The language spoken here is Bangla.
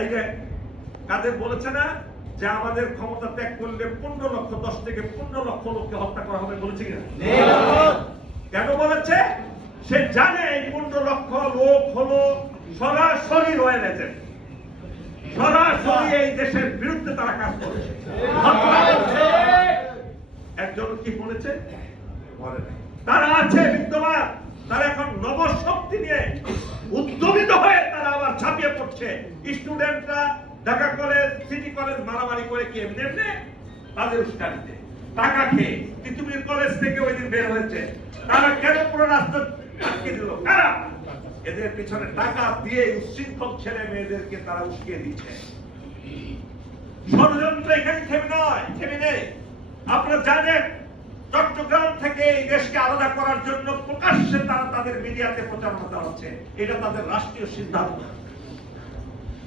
এই যে কাদের বলেছে না যে আমাদের ক্ষমতা ত্যাগ করলে 15 লক্ষ 10 থেকে 15 লক্ষ লোককে হত্যা করা হবে, বলেছে কিনা? কেন বলেছে? সে জানে এই 15 লক্ষ লোক হলো সরাসরি রয়্যাল এজেন্ট, সরাসরি এই দেশের বিরুদ্ধে তারা কাজ করছে। একজন কি বলেছে? তারা আছে বিদ্যমান, তারা এখন নবশক্তি নিয়ে উদ্যমিত হয়ে তারা আবার ঝাঁপিয়ে পড়ছে। স্টুডেন্টরা ঢাকা কলেজ, সিটি কলেজ মারামারি করে কি এমনি এমনি তাদের উস্কানিতে টাকা খেয়ে পৃথিবীর কলেজ থেকে ওই দিন বের হয়েছে। তারা কেন পুরো রাস্তা আটকে দিল? কারা? এদের পিছনে টাকা দিয়ে উচ্ছৃঙ্খল ছেলে মেয়েদেরকে তারা উস্কিয়ে দিচ্ছে। ষড়যন্ত্র এখানে থেমে নেই। আপনারা জানেন চট্টগ্রাম থেকে এই দেশকে আলাদা করার জন্য প্রকাশ্যে তারা তাদের মিডিয়াতে প্রচারণা চালাচ্ছে। এটা তাদের রাষ্ট্রীয় সিদ্ধান্ত।